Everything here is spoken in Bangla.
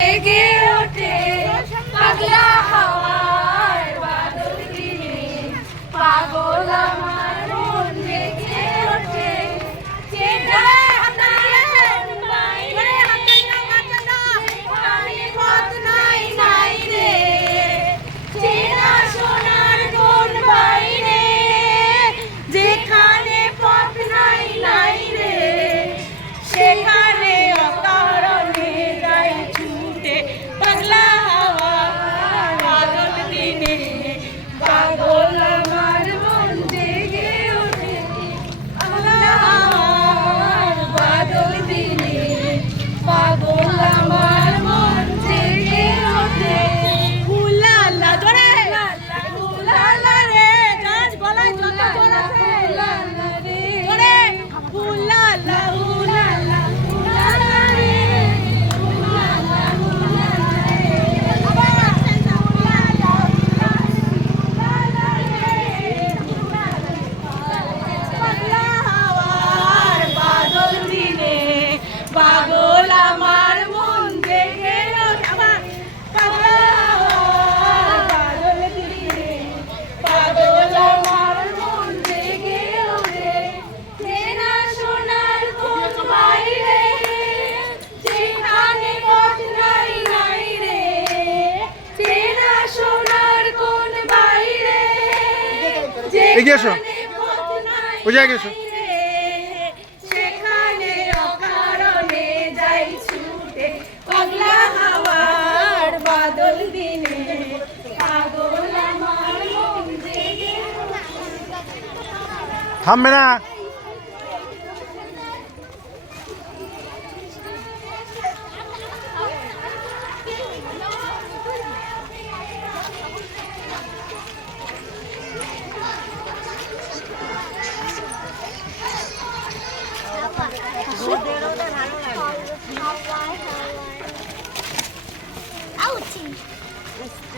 জেগে ওঠে পাগলা হাওয়ার বাদল পাগল আমার এগিয়ে এসো। ওই জায়গায় এসো। থামবে না। 好，得喽，得喽，来。好玩，好玩。奥奇。对。